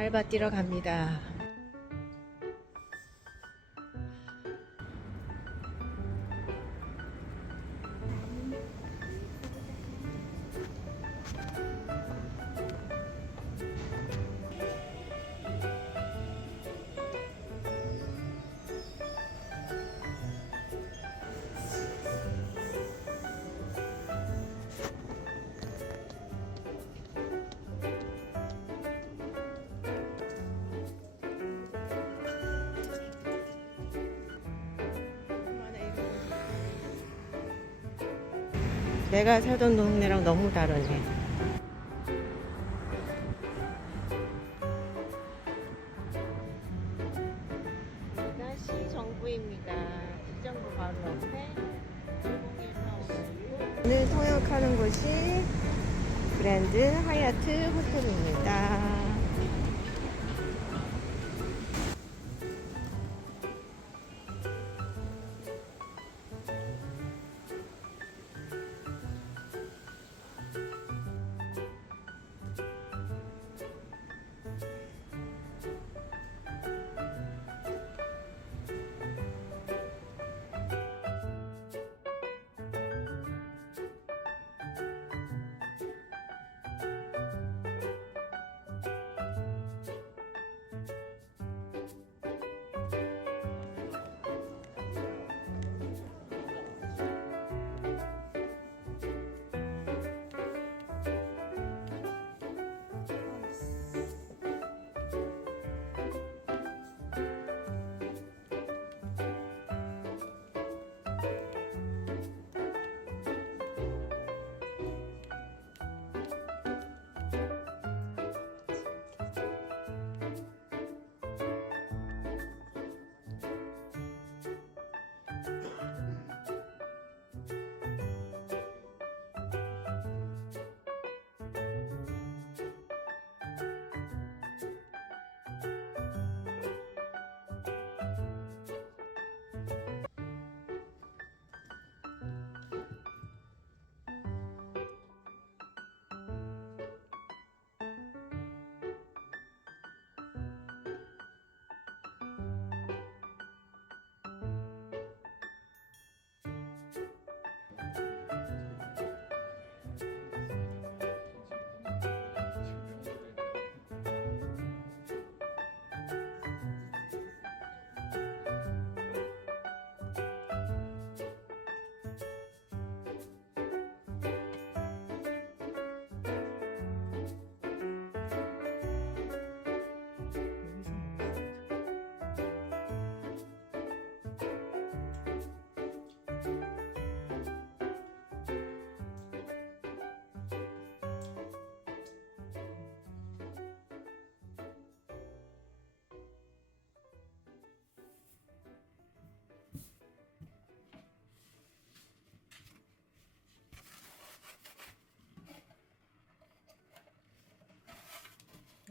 알바 뛰러 갑니다. 내가 살던 동네랑 너무 다르네. 다시 정부입니다. 시정부 바로 옆에 오늘 통역하는 곳이 그랜드 하얏트 호텔입니다.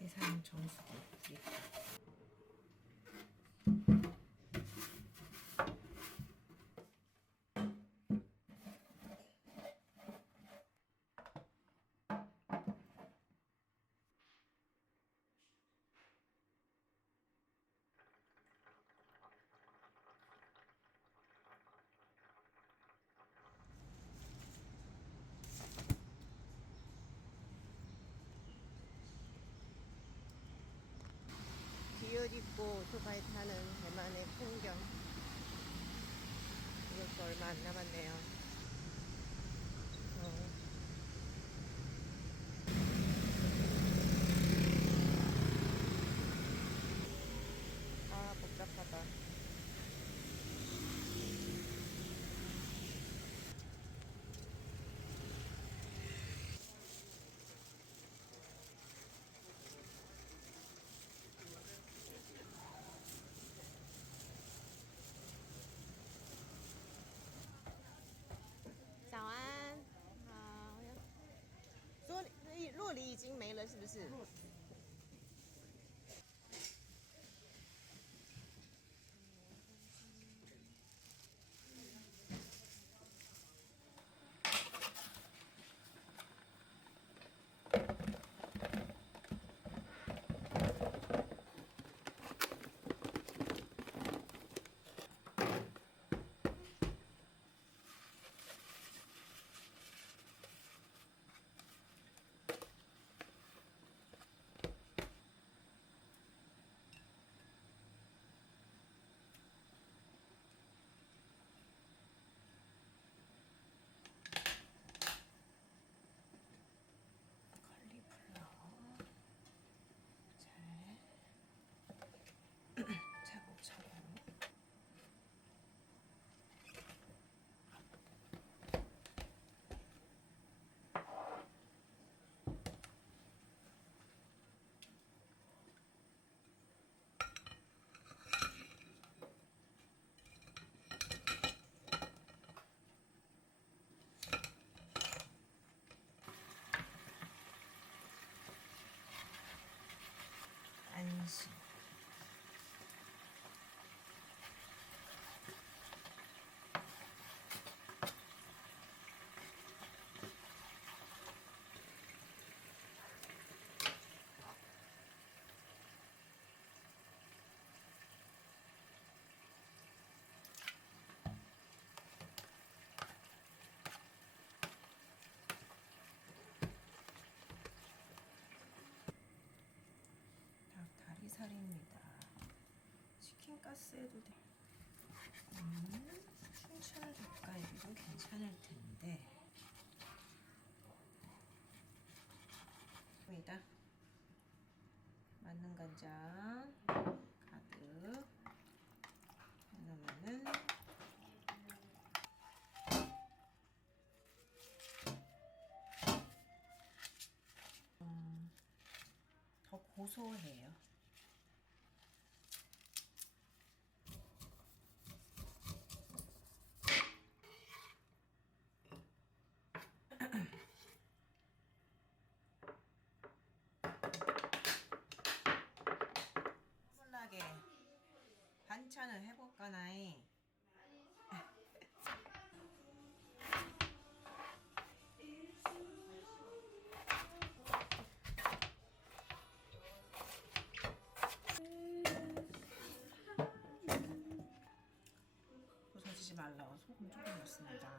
예산 정수기. 뒤옷 입고 오토바이 타는 대만의 풍경. 이것도 얼마 안 남았네요. 아, 복잡하다.早安，好。说洛梨已经没了，是不是？ 간식. 다리살입니다. 치킨 가스 해도 돼. 춘천 닭갈비도 괜찮을 텐데. 입니다. 맞는 간장 가득 해놓으면은 더 고소해요. 소분하게 반찬을 해볼까나이. 부서지지 말라고 소금 조금 넣습니다.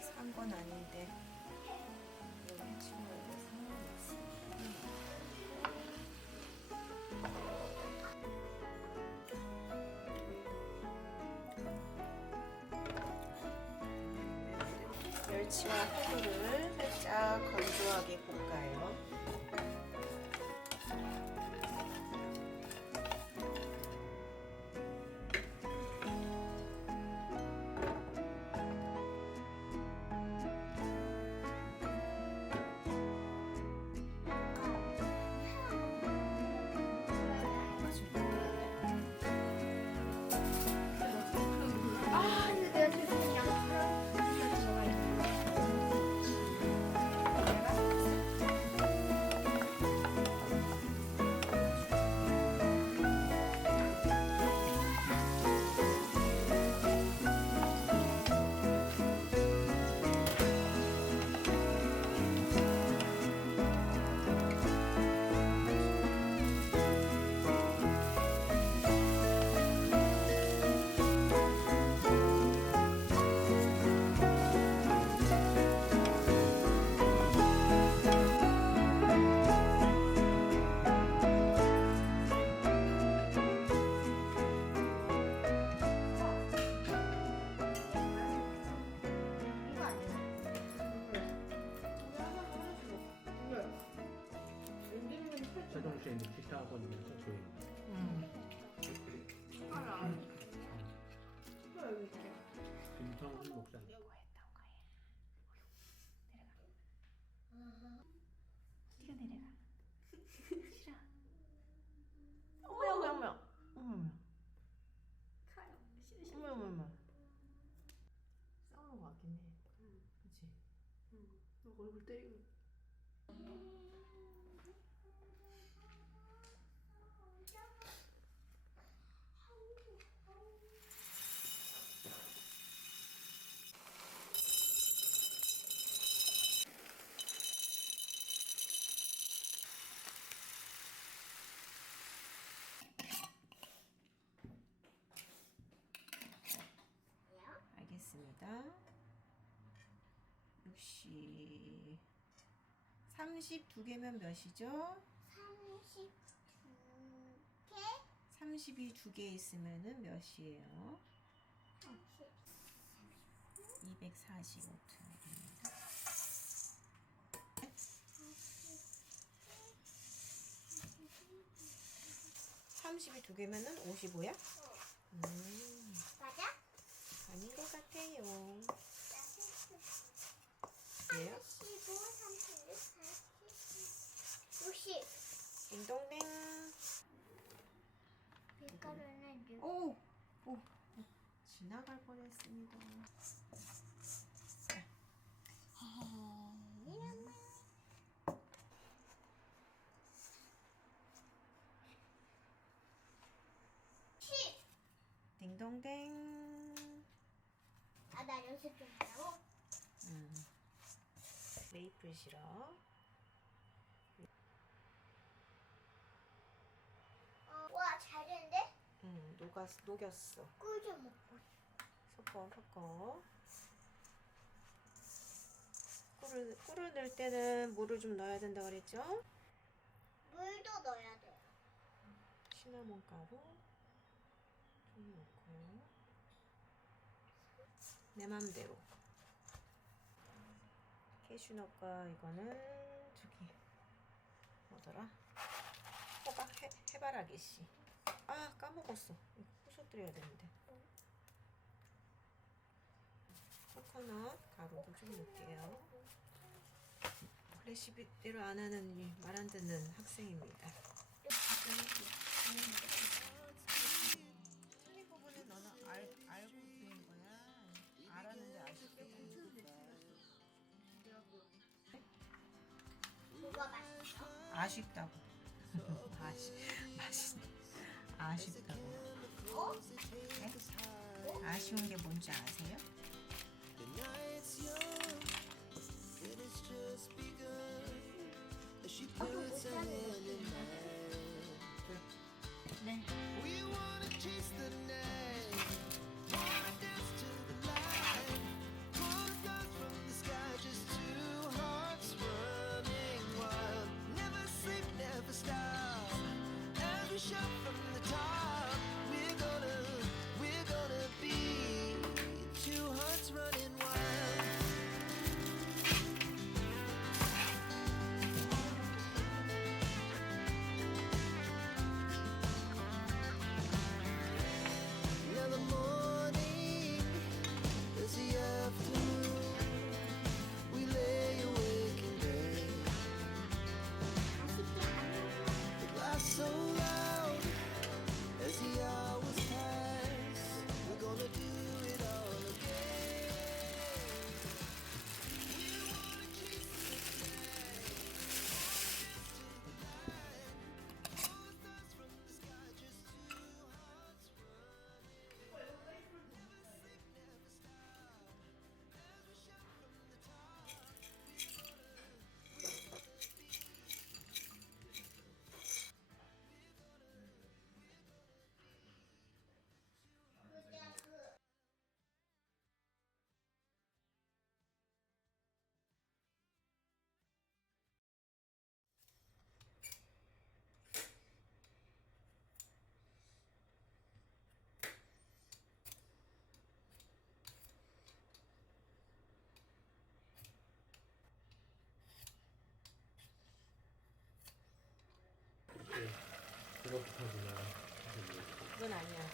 산 건 아닌데 여기 친구에게 선물이었어요. 멸치와 호두를 살짝 건조하게 볶아요. 근데 내가 지금 양파랑 잘 좋아해. 이거 아니야? 세종시에 있는 식사학원이면서 저희 김성훈 목사님. 네가 내려가. 싫어. 어머야 어머야 어머야 가요. 싫어 싫어. 어머야 어머야 싸우는 거 같긴 해. 그치? 너 얼굴 때리고. 알겠습니다. 32개면 몇이죠? 32개. 30이 두 개 있으면은 몇이에요? 245트. 30이 두 개면은 55야? 맞아? 아닌 것 같아요. 나 예요? 15, 36, 40, 60. 딩동댕. 밀가루는 6. 오! 오! 지나갈 뻔했습니다. 딩동댕. 아, 나 연습 좀 하라고? 메이플 시럽. 와, 잘 되는데? 녹였어. 꿀 좀 먹고. 섞어. 꿀을 넣을 때는 물을 좀 넣어야 된다 그랬죠? 물도 넣어야 돼요. 시나몬 가루 좀 넣고. 내 맘대로. 캐슈넛과 이거는 저기 뭐더라? 호박 해바라기 씨. 아, 까먹었어. 이거 부숴드려야 되는데. 코코넛 가루도 좀 넣을게요. 레시피대로 안 하는 말 안 듣는 학생입니다. 틀린 부분은 너는 알고 그린 거야? 알았는데 아쉽게 뭐가 맛있어? 아쉽다고. 아쉽다고. 어? 네? 아쉬운 게 뭔지 아세요? 네. 그거부터 그냥 그건 아니야.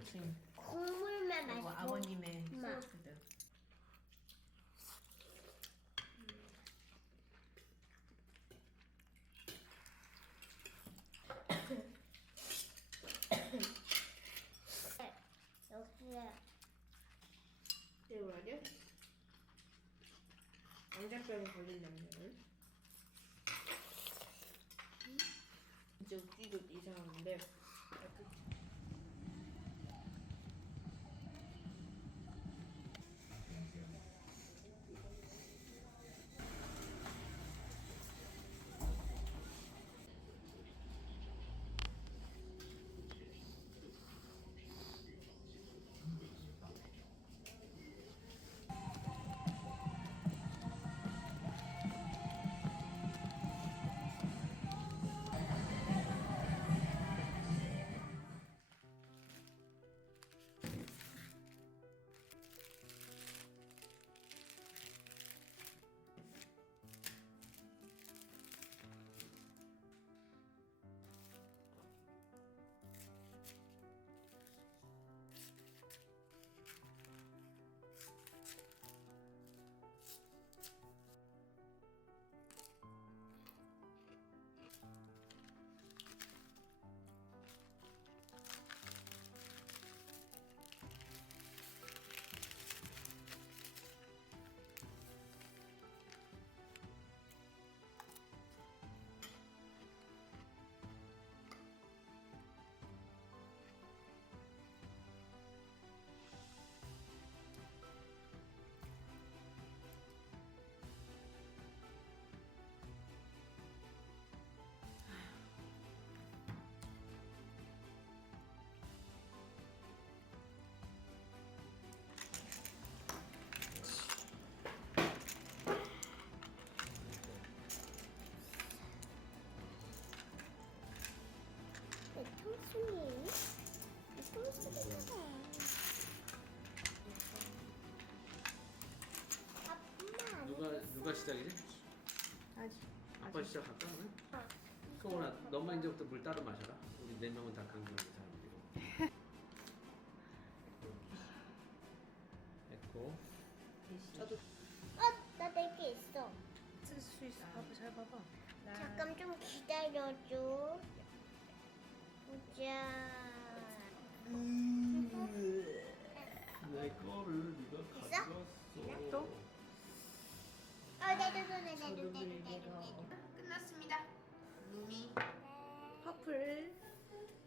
그렇지. 국물만 그리고 맛있고. 아버님의 엄마. 소스들. 역시 이거 뭐라지? 왕자병에 걸린 남자는 진짜 웃기도 이상한데 통순이에요? 통순이가 엄마 누가 시작이지? 아빠 시작할까? 그러면? 소원아, 너만 이제부터 물 따로 마셔라. 우리 4명은 다 강경한 사람들이고. 에코. 저도 나 4개 있어. 쓸 수 있어. 봐봐, 잘 봐봐. 잠깐 좀 기다려줘. 보자. 내 거를 네가 가져갔어. 또? 내도. 끝났습니다. 루미. 퍼플.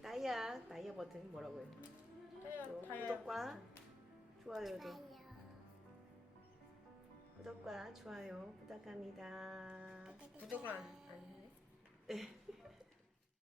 다이아 버튼 뭐라고 해? 구독과 좋아요도. 구독과 좋아요 부탁합니다. 구독을 안 해?